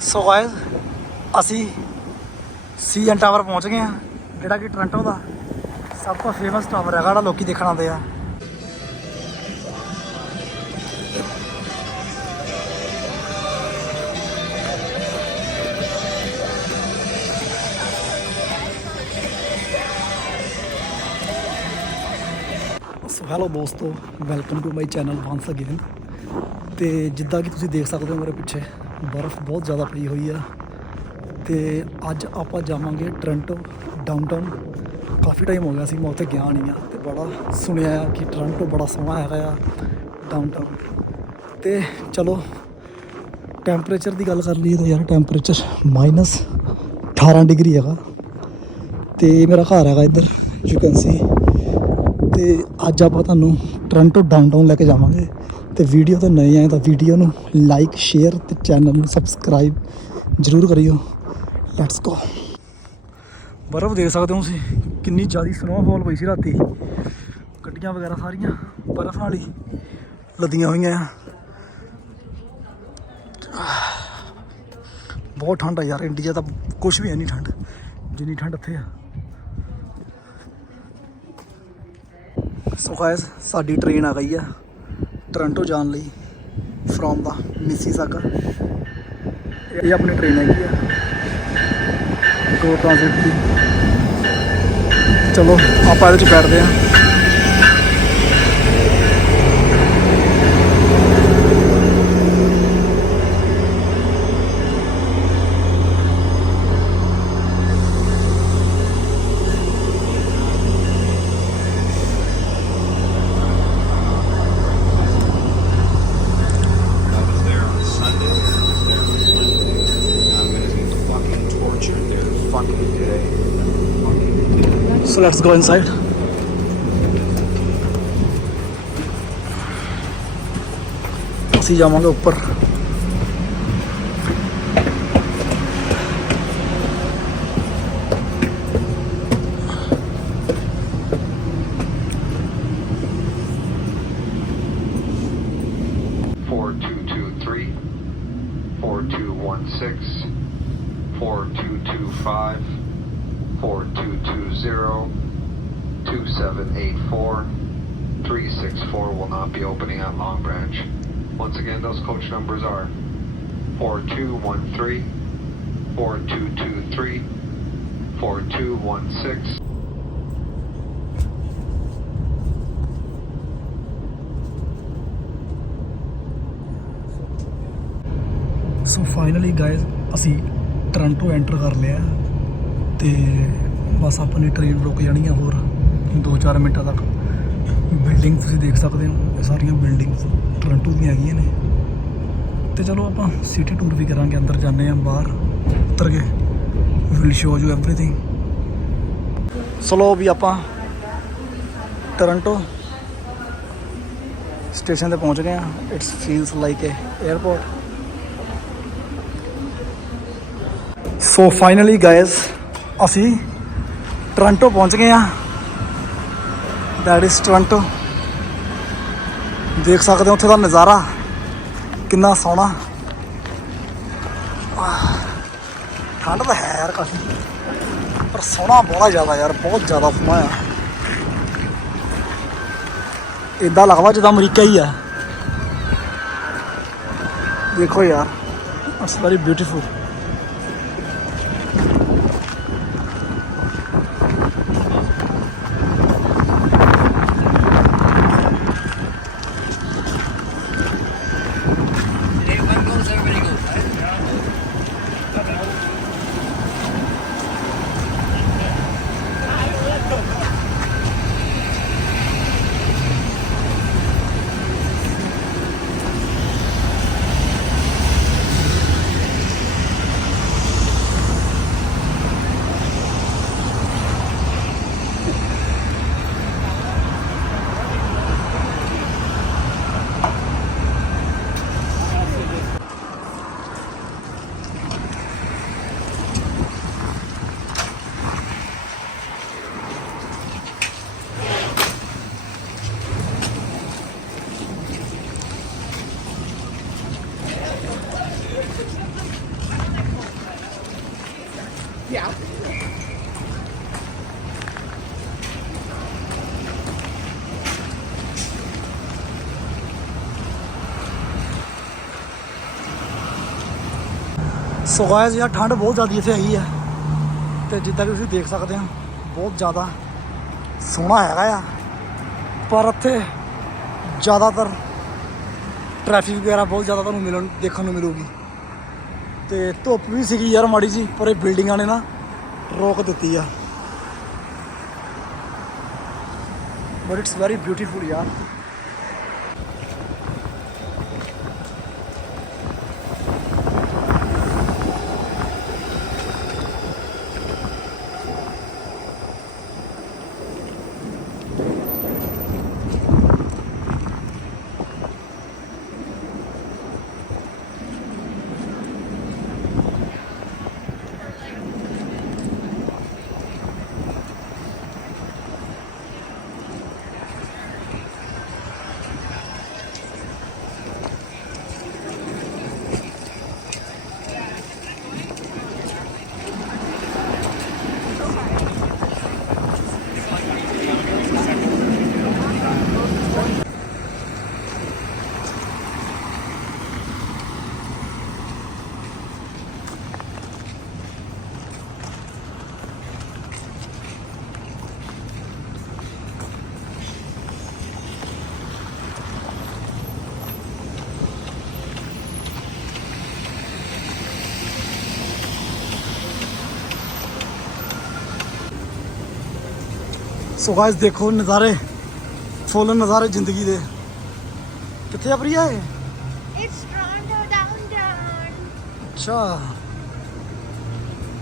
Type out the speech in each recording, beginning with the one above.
ਸੋ guys ਅਸੀਂ CN tower ਪਹੁੰਚ ਗਏ ਆ ਜਿਹੜਾ ਕਿ ਟੋਰਾਂਟੋ ਦਾ ਸਭ ਤੋਂ ਫੇਮਸ ਟਾਵਰ ਹੈਗਾ, ਜਿਹੜਾ ਲੋਕੀ ਦੇਖਣ ਆਉਂਦੇ ਆ। ਸੋ ਹੈਲੋ ਦੋਸਤੋ welcome to my channel once again ਤੇ ਜਿੱਦਾਂ ਕਿ ਤੁਸੀਂ ਦੇਖ ਸਕਦੇ ਹੋ ਮੇਰੇ ਪਿੱਛੇ ਬਰਫ਼ ਬਹੁਤ ਜ਼ਿਆਦਾ ਪਈ ਹੋਈ ਆ ਤੇ ਅੱਜ ਆਪਾਂ ਜਾਵਾਂਗੇ ਟੋਰਾਂਟੋ ਡਾਊਨਟਾਊਨ। ਕਾਫੀ ਟਾਈਮ ਹੋ ਗਿਆ ਸੀ, ਮੈਂ ਉੱਥੇ ਗਿਆ ਨਹੀਂ ਆ ਤੇ ਬੜਾ ਸੁਣਿਆ ਆ ਕਿ ਟੋਰਾਂਟੋ ਬੜਾ ਸੋਹਣਾ ਹੈਗਾ ਆ ਡਾਊਨਟਾਊਨ। ਤੇ ਚਲੋ ਟੈਂਪਰੇਚਰ ਦੀ ਗੱਲ ਕਰ ਲਈਏ ਤਾਂ ਯਾਰ ਟੈਂਪਰੇਚਰ ਮਾਈਨਸ 18 ਡਿਗਰੀ ਹੈਗਾ। ਤੇ ਮੇਰਾ ਘਰ ਹੈਗਾ ਇੱਧਰ ਯੂ ਕੈਨ ਸੀ ਤੇ ਅੱਜ ਆਪਾਂ ਤੁਹਾਨੂੰ ਟੋਰਾਂਟੋ ਡਾਊਨਟਾਊਨ ਲੈ ਕੇ ਜਾਵਾਂਗੇ। ਤੇ ਵੀਡੀਓ ਤੋਂ ਨਏ ਆਏ ਤਾਂ ਵੀਡੀਓ ਨੂੰ ਲਾਈਕ ਸ਼ੇਅਰ ਤੇ ਚੈਨਲ ਨੂੰ ਸਬਸਕ੍ਰਾਈਬ ਜਰੂਰ ਕਰਿਓ। ਲੈਟਸ ਗੋ ਬਰਫ਼ ਦੇਖ ਸਕਦੇ ਹੋ ਤੁਸੀਂ, ਕਿੰਨੀ ਜ਼ਿਆਦਾ ਸਨੋਫਾਲ ਪਈ ਸੀ ਰਾਤੀ। ਗੱਡੀਆਂ ਵਗੈਰਾ ਸਾਰੀਆਂ ਬਰਫ਼ ਨਾਲ ਹੀ ਲੱਦੀਆਂ ਹੋਈਆਂ ਆ। ਬਹੁਤ ਠੰਡ ਆ ਯਾਰ ਇੰਡੀਆ ਤਾਂ ਕੁਝ ਵੀ ਹੈ ਨਹੀਂ ਠੰਡ, ਜਿੰਨੀ ਠੰਡ ਇੱਥੇ ਆ। ਸੋ ਗਾਇਸ ਸਾਡੀ ਟ੍ਰੇਨ ਆ ਗਈ ਆ। ਟੋਰਾਂਟੋ ਜਾਣ ਲਈ ਫਰੋਮ ਦਾ ਮਿਸੀਸਾਗਾ ਇਹ ਆਪਣੀ ਟ੍ਰੇਨ ਹੈਗੀ ਆ। ਗੋ ਟ੍ਰਾਂਜ਼ਿਟ ਦੀ। ਚਲੋ, ਆਪਾਂ ਇਹਦੇ ਚ ਬੈਠਦੇ ਆ there. Fucking today. Fucking so let's go inside ਅਸੀਂ ਜਾਵਾਂਗੇ ਉੱਪਰ 425 2784 364 will not be opening on Long Branch. Once again, those coach numbers are 4213 4223 4216 so finally guys ਅਸੀਂ ਟੋਰਾਂਟੋ ਐਂਟਰ ਕਰ ਲਿਆ ਤੇ ਬਸ ਆਪਣੀ ਟ੍ਰੇਨ ਰੁਕ ਜਾਣੀ ਆ ਹੋਰ 2-4 ਮਿੰਟਾਂ ਤੱਕ। ਬਿਲਡਿੰਗ ਤੁਸੀਂ ਦੇਖ ਸਕਦੇ ਹੋ, ਇਹ ਸਾਰੀਆਂ ਬਿਲਡਿੰਗਸ ਟੋਰਾਂਟੋ ਦੀਆਂ ਹੈਗੀਆਂ ਨੇ। ਤੇ ਚਲੋ ਆਪਾਂ ਸਿਟੀ ਟੂਰ ਵੀ ਕਰਾਂਗੇ, ਅੰਦਰ ਜਾਂਦੇ ਆ ਬਾਹਰ ਉਤਰ ਕੇ। Will show you everything slow ਵੀ ਆਪਾਂ ਟੋਰਾਂਟੋ ਸਟੇਸ਼ਨ ਤੇ ਪਹੁੰਚ ਗਏ ਆ it's feels like a airport so finally guys ਅਸੀਂ ਟੋਰਾਂਟੋ ਪਹੁੰਚ ਗਏ ਆ ਦੈਟ ਇਜ਼ ਟੋਰਾਂਟੋ ਦੇਖ ਸਕਦੇ ਹੋ ਉੱਥੇ ਦਾ ਨਜ਼ਾਰਾ, ਕਿੰਨਾ ਸੋਹਣਾ। ਠੰਡ ਤਾਂ ਹੈ ਯਾਰ ਕਾਫੀ। ਪਰ ਸੋਹਣਾ ਬਹੁਤ ਜ਼ਿਆਦਾ ਯਾਰ, ਬਹੁਤ ਜ਼ਿਆਦਾ ਸੋਹਣਾ ਆ। ਇਦਾਂ ਲੱਗਦਾ ਜਿੱਦਾਂ ਅਮਰੀਕਾ ਹੀ ਆ। ਦੇਖੋ ਯਾਰ it's very beautiful so guys ਯਾਰ, ਠੰਡ ਬਹੁਤ ਜ਼ਿਆਦਾ ਇੱਥੇ ਹੈਗੀ ਆ ਤੇ ਜਿੱਦਾਂ ਕਿ ਤੁਸੀਂ ਦੇਖ ਸਕਦੇ ਹੋ, ਬਹੁਤ ਜ਼ਿਆਦਾ ਸੋਹਣਾ ਹੈਗਾ ਆ। ਪਰ ਇੱਥੇ ਜ਼ਿਆਦਾਤਰ ਟ੍ਰੈਫਿਕ ਵਗੈਰਾ ਬਹੁਤ ਜ਼ਿਆਦਾ ਤੁਹਾਨੂੰ ਮਿਲਣ, ਦੇਖਣ ਨੂੰ ਮਿਲੂਗੀ। ਤੇ ਧੁੱਪ ਵੀ ਸੀਗੀ ਯਾਰ ਮਾੜੀ ਜੀ ਪਰ ਇਹ ਬਿਲਡਿੰਗਾਂ ਨੇ ਨਾ ਰੋਕ ਦਿੱਤੀ ਆ। ਬਟ ਇਟਸ ਵੈਰੀ ਬਿਊਟੀਫੁਲ ਯਾਰ। ਸੋ ਗਾਇਸ ਦੇਖੋ ਨਜ਼ਾਰੇ ਫੁੱਲ ਨਜ਼ਾਰੇ ਜ਼ਿੰਦਗੀ ਦੇ ਕਿੱਥੇ ਆ ਪ੍ਰਿਆ ਇਹ It's Toronto downtown. ਅੱਛਾ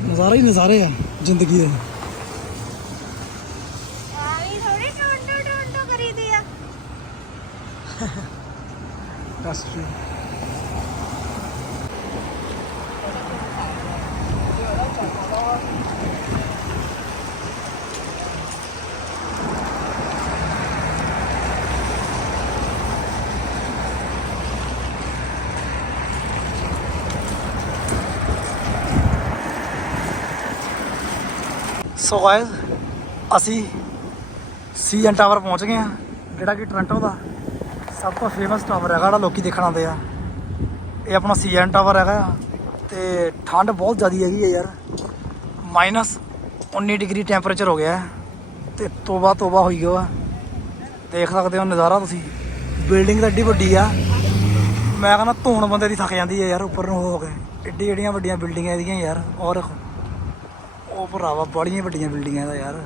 ਨਜ਼ਾਰੇ ਹੀ ਨਜ਼ਾਰੇ ਆ ਜ਼ਿੰਦਗੀ ਦੇ ਆਈ ਥੋੜੀ ਟੋਂਟੋ ਟੋਂਟੋ ਕਰੀਦੀ ਆ ਦੈਟਸ ਸੋ ਗਾਇਸ ਅਸੀਂ ਸੀਐਨ ਟਾਵਰ ਪਹੁੰਚ ਗਏ ਆ ਜਿਹੜਾ ਕਿ ਟੋਰਾਂਟੋ ਦਾ ਸਭ ਤੋਂ ਫੇਮਸ ਟਾਵਰ ਹੈਗਾ, ਜਿਹੜਾ ਲੋਕੀ ਦੇਖਣ ਆਉਂਦੇ ਆ। ਇਹ ਆਪਣਾ ਸੀਐਨ ਟਾਵਰ ਹੈਗਾ ਆ, ਤੇ ਠੰਡ ਬਹੁਤ ਜ਼ਿਆਦੀ ਹੈਗੀ ਹੈ ਯਾਰ। ਮਾਈਨਸ 19 ਡਿਗਰੀ ਟੈਂਪਰੇਚਰ ਹੋ ਗਿਆ ਹੈ ਤੇ ਤੋਬਾ ਤੋਬਾ ਹੋਈ ਗਿਆ ਦੇਖ ਸਕਦੇ ਹੋ ਨਜ਼ਾਰਾ ਤੁਸੀਂ ਬਿਲਡਿੰਗ ਤਾਂ ਏਡੀ ਵੱਡੀ ਆ। ਮੈਂ ਕਹਿੰਦਾ ਧੂਣ ਬੰਦੇ ਦੀ ਥੱਕ ਜਾਂਦੀ ਹੈ ਯਾਰ, ਉੱਪਰ ਨੂੰ ਹੋ ਕੇ। ਏਡੀ ਏਡੀਆਂ ਵੱਡੀਆਂ ਬਿਲਡਿੰਗਾਂ ਇਹਦੀਆਂ ਯਾਰ ਔਰ ਉਹ ਭਰਾਵਾ ਬੜੀਆਂ ਵੱਡੀਆਂ ਬਿਲਡਿੰਗਾਂ ਦਾ ਯਾਰ।